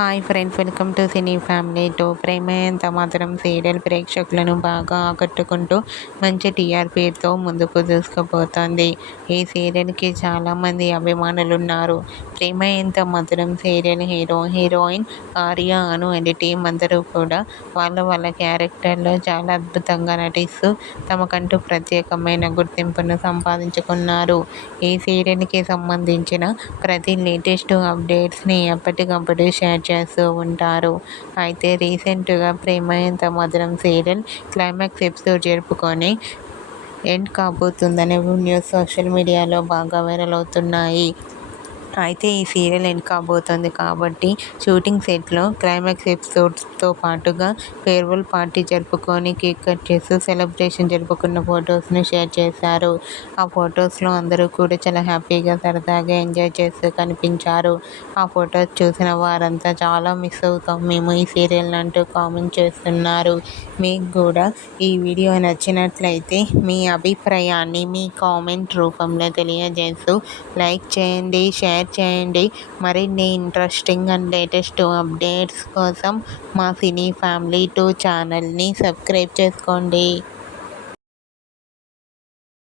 Hi friends, welcome to cine family two. Prema Entha Madhuram serial ప్రేక్షకులను బాగా ఆకట్టుకుంటూ మంచి టీఆర్పీతో ముందుకు దూసుకుపోతోంది. ఈ సీరియల్కి చాలామంది అభిమానులు ఉన్నారు. ప్రేమ Entha Madhuram serial hero, heroine Arya, Anu and team అందరూ కూడా వాళ్ళ క్యారెక్టర్లో చాలా అద్భుతంగా నటిస్తూ తమకంటూ ప్రత్యేకమైన గుర్తింపును సంపాదించుకున్నారు. ఈ సీరియల్కి సంబంధించిన ప్రతి లేటెస్ట్ అప్డేట్స్ని ఎప్పటికప్పుడు షేర్ చేస్తూ ఉంటారు. అయితే రీసెంట్గా ప్రేమ Entha Madhuram serial climax episode జరుపుకొని ఎండ్ కాబోతుందనే న్యూస్ సోషల్ మీడియాలో బాగా వైరల్ అవుతున్నాయి. అయితే ఈ సీరియల్ ఎండ్ కాబోతోంది కాబట్టి షూటింగ్ సెట్లో క్లైమాక్స్ ఎపిసోడ్స్తో పాటుగా ఫేర్వెల్ పార్టీ జరుపుకొని కేక్ కట్ చేస్తూ సెలబ్రేషన్ జరుపుకున్న ఫొటోస్ని షేర్ చేశారు. ఆ ఫొటోస్లో అందరూ కూడా చాలా హ్యాపీగా సరదాగా ఎంజాయ్ చేస్తూ కనిపించారు. ఆ ఫొటోస్ చూసిన వారంతా చాలా మిస్ అవుతాం మేము ఈ సీరియల్ని అంటూ కామెంట్ చేస్తున్నారు. మీకు కూడా ఈ వీడియో నచ్చినట్లయితే మీ అభిప్రాయాన్ని మీ కామెంట్ రూపంలో తెలియజేస్తూ లైక్ చేయండి, షేర్ చేయండి. మరిన్ని ఇంట్రెస్టింగ్ అండ్ లేటెస్ట్ అప్డేట్స్ కోసం మా సినీ ఫ్యామిలీ 2 ఛానల్ని సబ్స్క్రైబ్ చేసుకోండి.